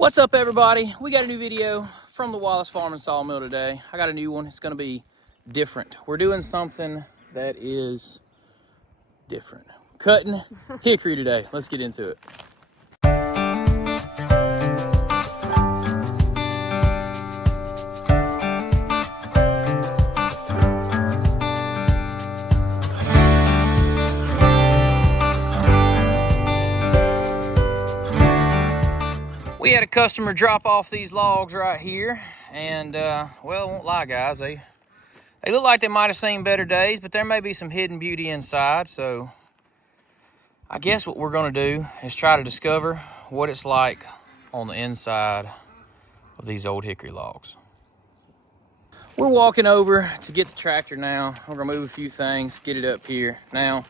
What's up, everybody? We got a new video from the Wallace Farm and Sawmill today. I got a new one. It's going to be different. We're doing something that is different. Cutting hickory today. Let's get into it. We had a customer drop off these logs right here, and well, I won't lie, guys, they look like they might have seen better days, but there may be some hidden beauty inside. So I guess what we're gonna do is try to discover what it's like on the inside of these old hickory logs. We're walking over to get the tractor now. We're gonna move a few things, get it up here. Now,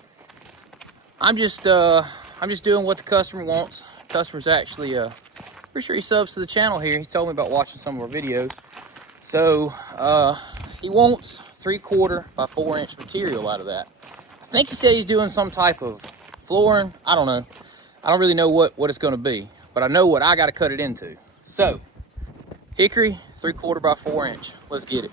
I'm just doing what the customer wants. Customer's actually pretty sure he subs to the channel here. He told me about watching some of our videos. So he wants 3/4 by 4-inch material out of that. I think he said he's doing some type of flooring. I don't know. I don't really know what it's going to be, but I know what I got to cut it into. So hickory, 3/4 by 4-inch. Let's get it.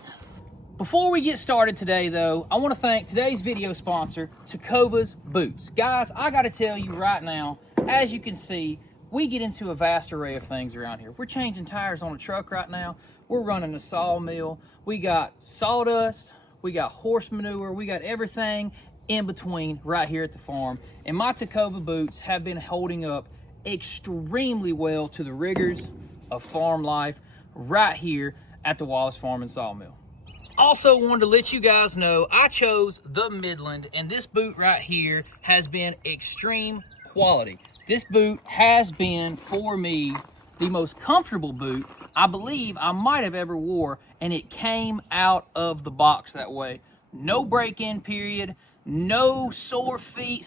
Before we get started today, though, I want to thank today's video sponsor, Tecovas Boots. Guys, I got to tell you right now, as you can see, we get into a vast array of things around here. We're changing tires on a truck right now. We're running a sawmill. We got sawdust. We got horse manure. We got everything in between right here at the farm. And my Tecova boots have been holding up extremely well to the rigors of farm life right here at the Wallace Farm and Sawmill. Also wanted to let you guys know I chose the Midland, and this boot right here has been extreme quality. This boot has been, for me, the most comfortable boot I believe I might have ever wore, and it came out of the box that way. No break-in period, no sore feet,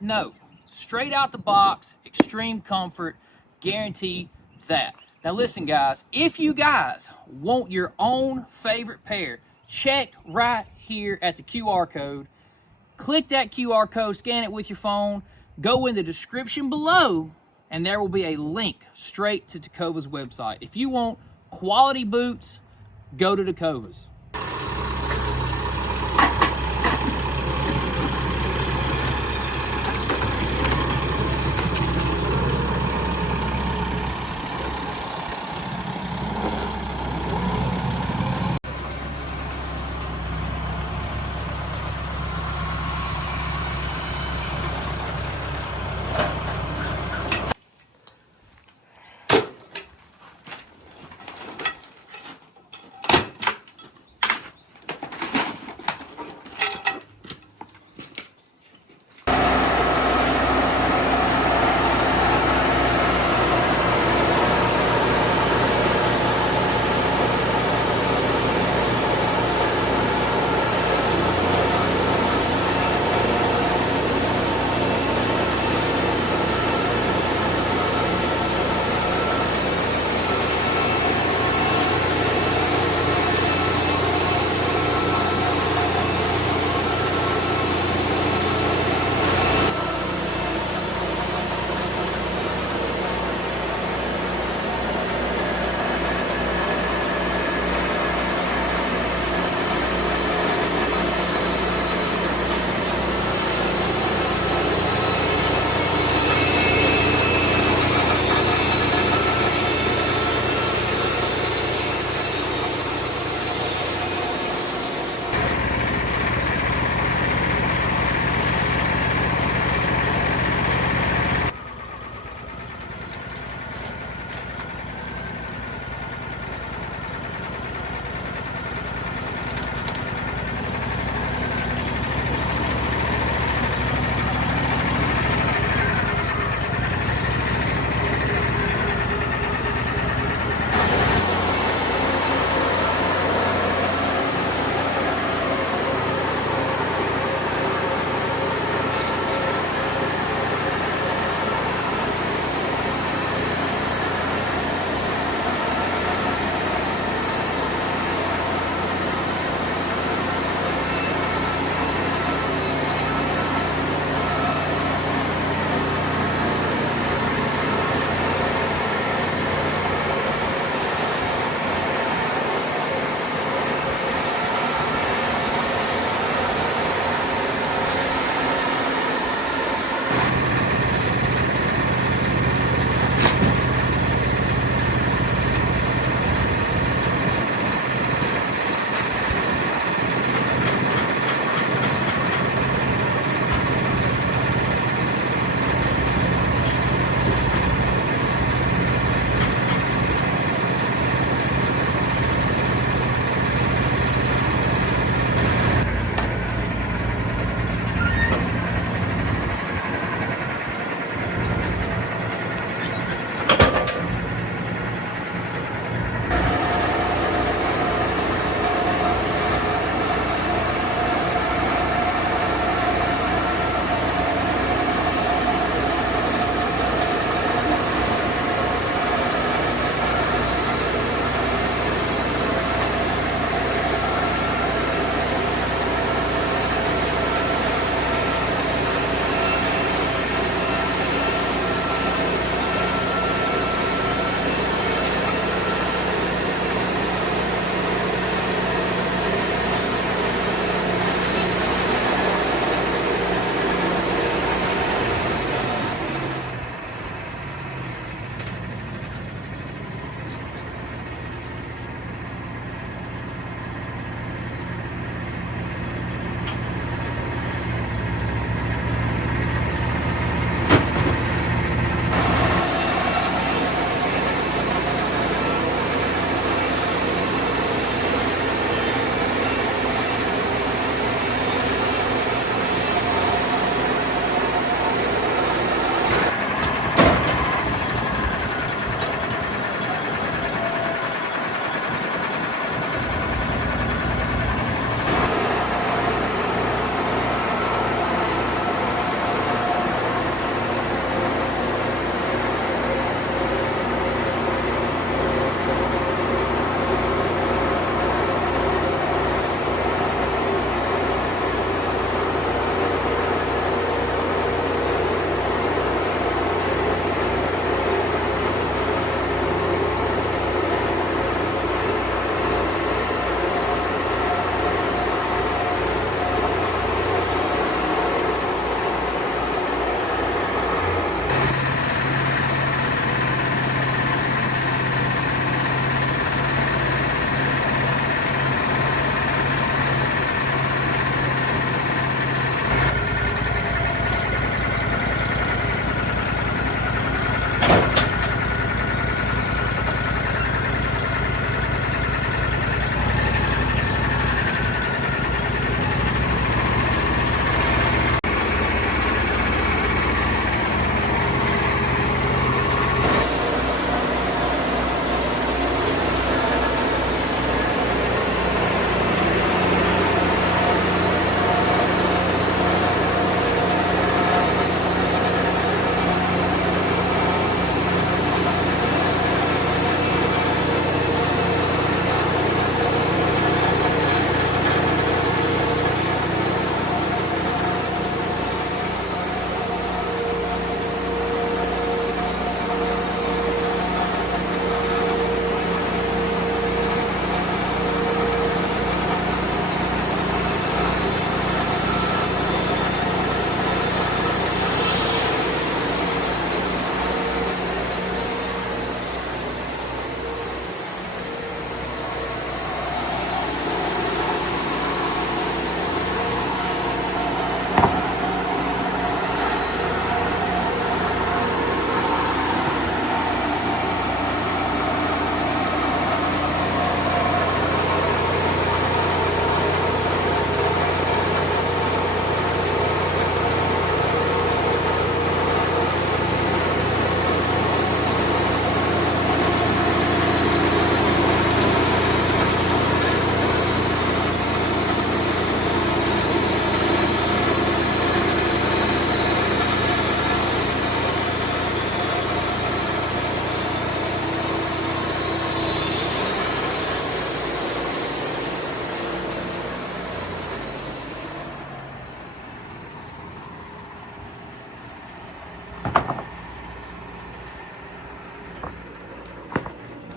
no. Straight out the box, extreme comfort, guarantee that. Now listen, guys, if you guys want your own favorite pair, check right here at the QR code. Click that QR code, scan it with your phone, go in the description below, and there will be a link straight to Tecovas website. If you want quality boots, go to Tecovas.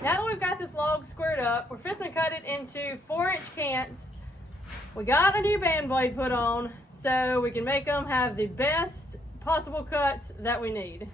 Now that we've got this log squared up, we're fixing to cut it into 4-inch cants. We got a new band blade put on so we can make them have the best possible cuts that we need.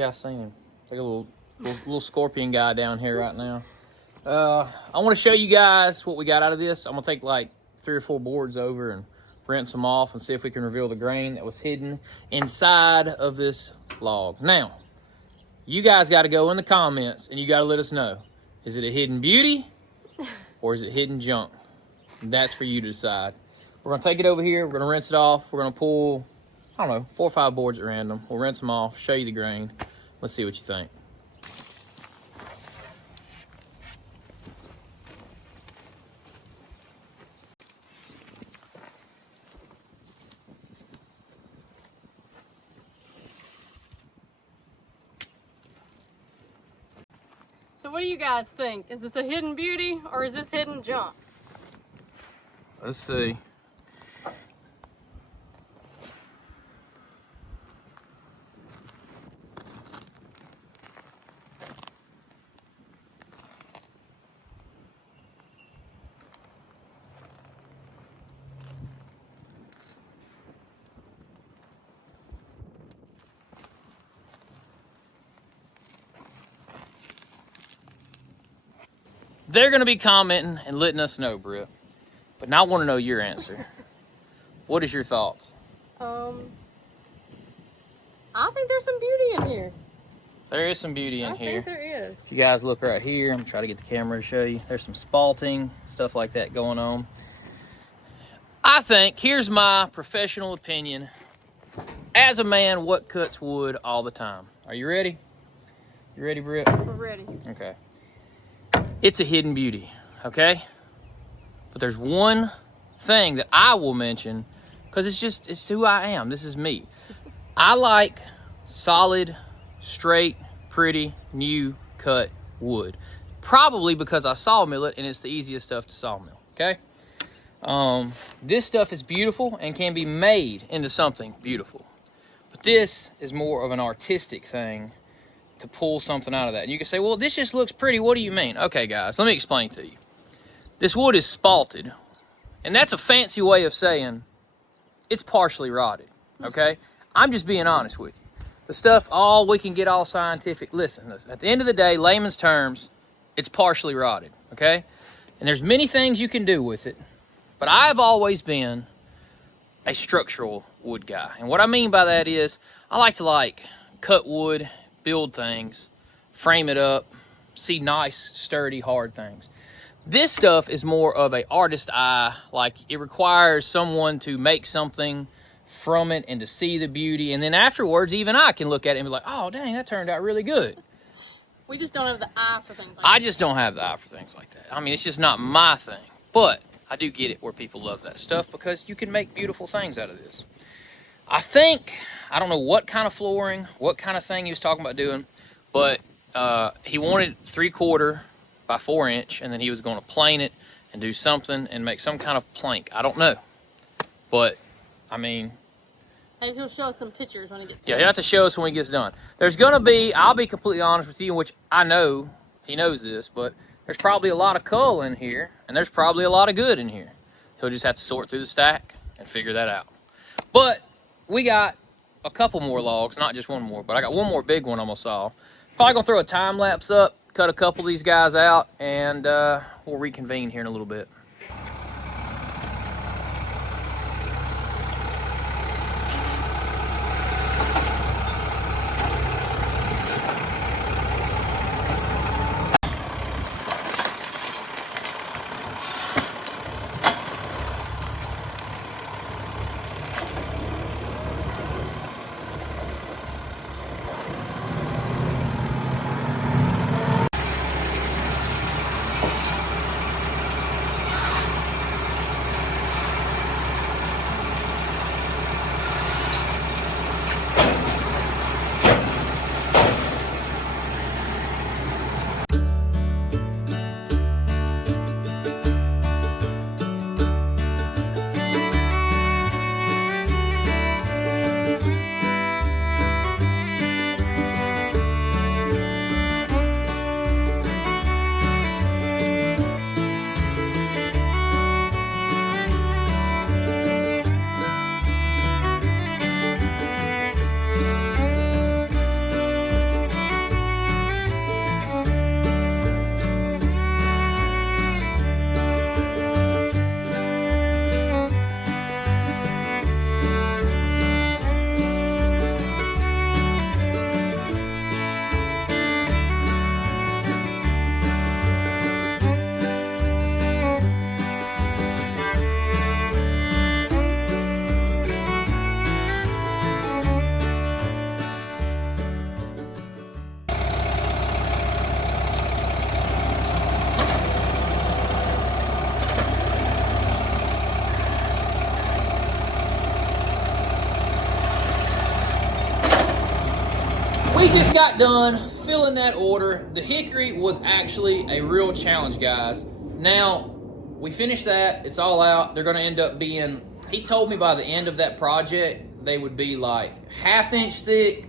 Yeah, I seen him. Like a little scorpion guy down here right now. I want to show you guys what we got out of this. I'm gonna take like 3 or 4 boards over and rinse them off and see if we can reveal the grain that was hidden inside of this log. Now, you guys got to go in the comments and you got to let us know. Is it a hidden beauty or is it hidden junk? That's for you to decide. We're gonna take it over here. We're gonna rinse it off. We're gonna pull, I don't know, 4 or 5 boards at random. We'll rinse them off, show you the grain. Let's see what you think. So what do you guys think? Is this a hidden beauty or is this hidden junk? Let's see. They're going to be commenting and letting us know, Britt. But now I want to know your answer. What is your thoughts? I think there's some beauty in here. There is some beauty in here. I think there is. If you guys look right here, I'm going to try to get the camera to show you. There's some spalting, stuff like that going on. I think, here's my professional opinion. As a man, what cuts wood all the time? Are you ready? You ready, Britt? We're ready. Okay. It's a hidden beauty, okay? But there's one thing that I will mention, because it's who I am. This is me. I like solid, straight, pretty, new cut wood. Probably because I sawmill it and it's the easiest stuff to sawmill, okay? This stuff is beautiful and can be made into something beautiful. But this is more of an artistic thing to pull something out of that. And you can say, well, this just looks pretty. What do you mean? Okay, guys, let me explain to you. This wood is spalted, and that's a fancy way of saying it's partially rotted, okay? I'm just being honest with you. The stuff, we can get all scientific. Listen, at the end of the day, layman's terms, it's partially rotted, okay? And there's many things you can do with it, but I've always been a structural wood guy. And what I mean by that is I like to cut wood, build things, frame it up, see nice, sturdy, hard things. This stuff is more of an artist eye. Like, it requires someone to make something from it and to see the beauty. And then afterwards, even I can look at it and be like, oh, dang, that turned out really good. We just don't have the eye for things like that. I just don't have the eye for things like that. I mean, it's just not my thing. But I do get it where people love that stuff because you can make beautiful things out of this. I think, I don't know what kind of flooring, what kind of thing he was talking about doing, but he wanted 3/4 by 4 inch, and then he was going to plane it and do something and make some kind of plank. I don't know. But, I mean... Maybe he'll show us some pictures when he gets done. Yeah, he'll have to show us when he gets done. There's going to be, I'll be completely honest with you, which I know, he knows this, but there's probably a lot of cull in here, and there's probably a lot of good in here. He'll just have to sort through the stack and figure that out. But we got a couple more logs, not just one more, but I got one more big one I'm going to saw. Probably going to throw a time lapse up, cut a couple of these guys out, and we'll reconvene here in a little bit. just got done filling that order. The hickory was actually a real challenge, guys. Now, we finished that. It's all out. They're going to end up being, he told me by the end of that project, they would be like 1/2 inch thick.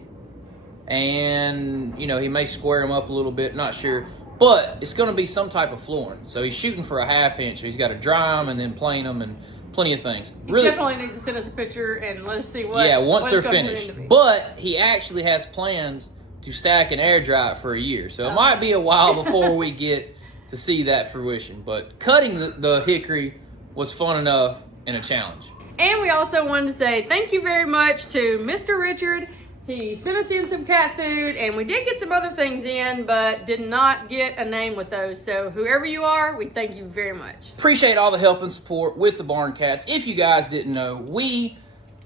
And, you know, he may square them up a little bit, not sure. But it's going to be some type of flooring. So he's shooting for a 1/2 inch. So he's got to dry them and then plane them and plenty of things. Really, he definitely needs to send us a picture and let us see what. Yeah, once they're finished. But he actually has plans to stack and air dry it for a year. So it might be a while before we get to see that fruition. But cutting the hickory was fun enough and a challenge. And we also wanted to say thank you very much to Mr. Richard. He sent us in some cat food, and we did get some other things in, but did not get a name with those. So whoever you are, we thank you very much. Appreciate all the help and support with the barn cats. If you guys didn't know, we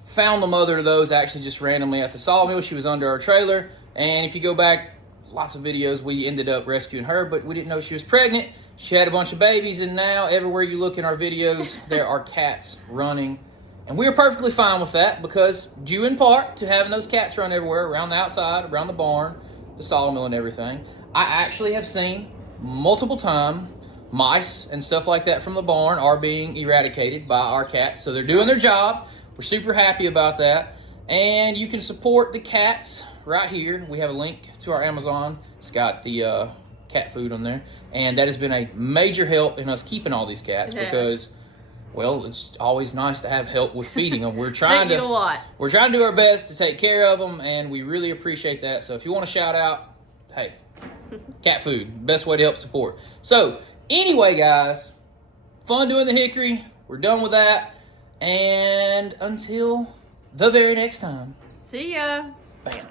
found the mother of those actually just randomly at the Sawmill. She was under our trailer, and if you go back, lots of videos, we ended up rescuing her, but we didn't know she was pregnant. She had a bunch of babies, and now everywhere you look in our videos, there are cats running. And we are perfectly fine with that because due in part to having those cats run everywhere, around the outside, around the barn, the sawmill and everything, I actually have seen multiple times mice and stuff like that from the barn are being eradicated by our cats. So they're doing their job. We're super happy about that. And you can support the cats right here. We have a link to our Amazon. It's got the cat food on there. And that has been a major help in us keeping all these cats because... well, it's always nice to have help with feeding them. We're trying to do our best to take care of them, and we really appreciate that. So if you want to shout out, hey, cat food, best way to help support. So anyway, guys, fun doing the hickory. We're done with that, and until the very next time. See ya. Bam.